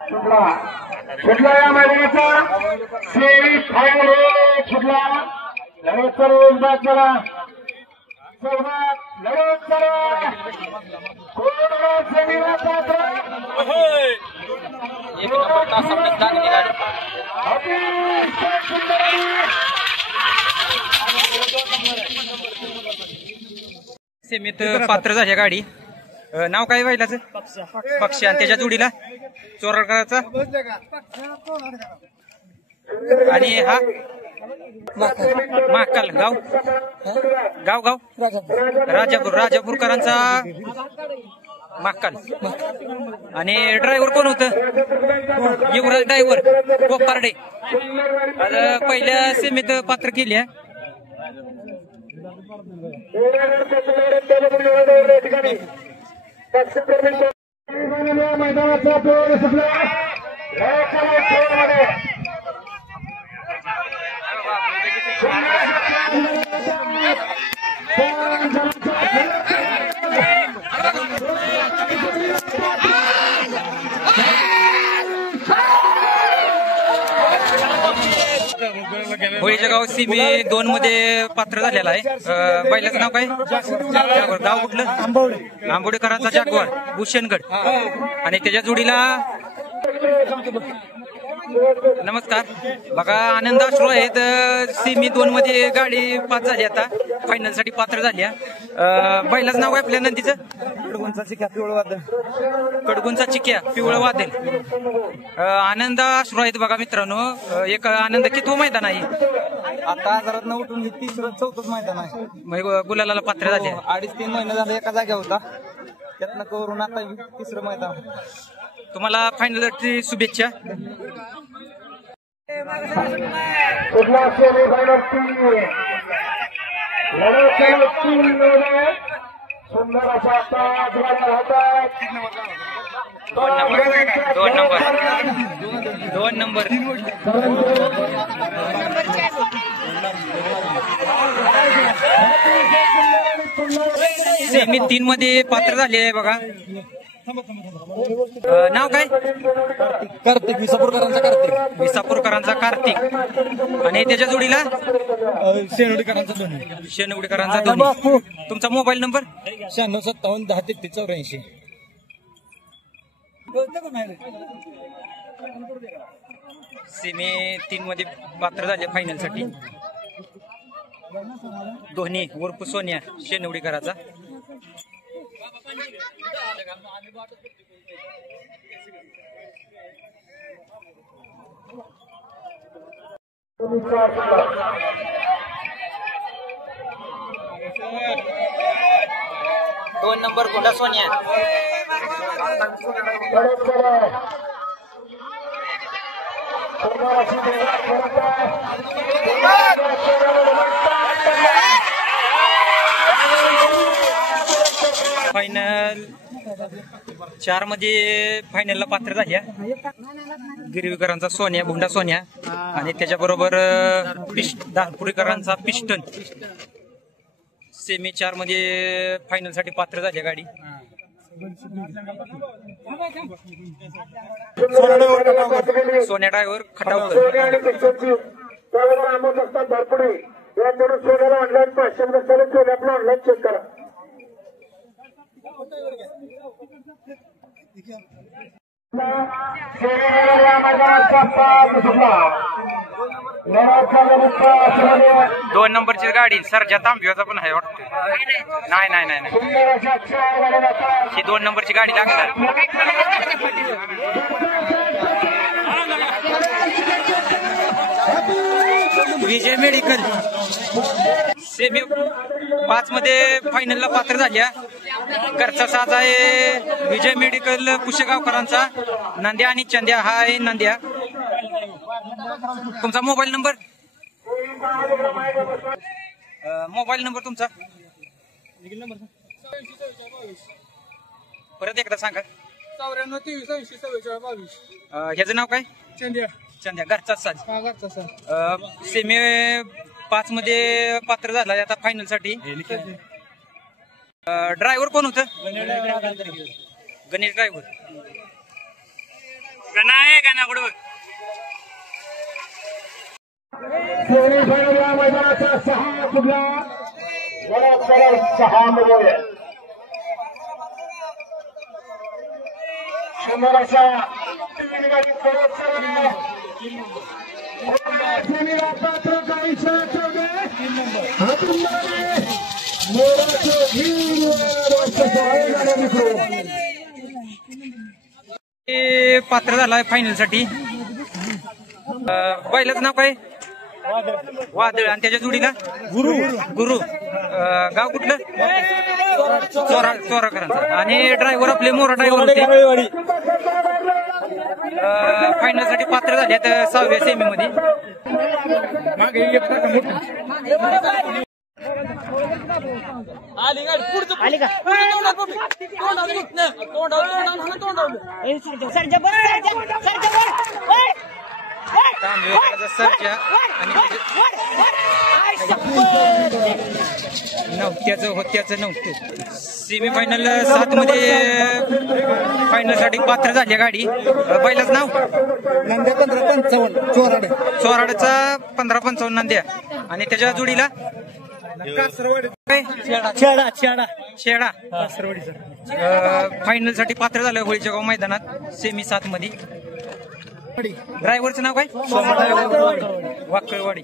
सुटला या मैदानाचा semi final सुटला. लगेच चला चला लगेच चला कोण सेमीला पात्र सेमीत पात्र झाल्या गाडी. नाव काय बैलाचं? पक्षी. आणि त्याच्या जोडीला चोरडकरांचा आणि हा महाकाल. गाव गाव गाव राजापूरकरांचा महाकाल. आणि ड्रायव्हर कोण होतं? युवराज ड्रायव्हर कोपारडे. पहिल्या सेमीत पात्र केल्या. मैदानाचा बोर्ड सुटला. होळीच्या गाव सीमे 2 मध्ये पात्र झालेला आहे. बैलाचं नाव काय? जागवार. गाव कुठलं? आंबोडेकरांचा जागवार भूषणगड. आणि त्याच्या जोडीला नमस्कार. बघा आनंद अश्रू आहेत. सीमी 2 मध्ये गाडी पास झाली. आता फायनल साठी पात्र झाली. बैलाचं नाव काय आपल्या नंदीचं? कडगुंचा चिक्या पिवळं वादेल. आनंद अश्रू आहेत बघा मित्रांनो. एक आनंद किती मैदान आहे आता आजारात न उठून 3-4 मैदान आहे. गुलाला पात्र झाले. 2.5-3 महिने झाले एका जाग्या होता. त्यातनं करून आता 3रं मैदान. तुम्हाला फायनलची शुभेच्छा. सुंदर असा ताज होता. 2 नंबर सेमी 3 मध्ये पात्र झाले आहे बघा. नाव काय? कार्तिक. विसापूरकरांचा कार्तिक. आणि त्याच्या जोडीला शेनवडीकरांचा धोनी. तुमचा मोबाईल नंबर? 9657103384. सेमी 3 मध्ये पात्र झाले फायनल साठी. धोनी उर्फ सोन्या शेनवडीकरांचा. दोन नंबर गुंडा सोन्या. फायनल 4 मध्ये फायनलला पात्र झाल्या. गिरवीकरांचा सोन्या भुंडा सोन्या. आणि त्याच्याबरोबर दानपुरीकरांचा पिस्टन. सेमी 4 मध्ये फायनल साठी पात्र झाली गाडी. सोन्या ड्रायव्हर खटावकर. ऑनलाईन 500 सोन्यातला ऑनलाईन चेक करा. दोन नंबरची गाडी सरजा तांबिवाचा पण आहे वाटतं. नाही ही 2 नंबरची गाडी लागणार. विजय मेडिकल सेमी 5 मध्ये फायनलला पात्र झाल्या. घरचा साज आहे विजय मेडिकल पुशेगावकरांचा. नंद्या आणि चंद्या हा आहे नंद्या. तुमचा मोबाईल नंबर? मोबाईल नंबर तुमचा परत एकदा सांगा. 94-23-80-44-22. ह्याचं नाव काय? चंद्या. चंद्या घरचाच साज. घरचा सर. सेमी 5 मध्ये पात्र झाला आता फायनल साठी. ड्रायव्हर कोण होतं? गणेश ड्रायव्हर. सेमीफायनल या मैदानाचा 6 कुठला बरोबर 6 मध्ये सुंदर असा पात्र काही पात्र झालाय फायनल साठी. बैलाचं नाव काय? वादळ. आणि त्याच्या जोडीला गुरु. गुरु गाव कुठलं? चोराकरांचा. आणि ड्रायव्हर आपले मोरा ड्रायव्हर होते. फायनल साठी पात्र झाले आहेत 6व्या सेमी मध्ये. सरच्या आणि होत्याचं नव्हतं. सेमीफायनल 7 मध्ये फायनल साठी पात्र झाली गाडी. बैलाच नाव नंद्या 1555 चोराडचा 1555 नंद्या. आणि त्याच्या जोडीला शेडा. फायनल साठी पात्र झालं होळीच्या गाव मैदानात सेमी 7 मध्ये. ड्रायव्हरचं नाव काय? वाकळवाडी.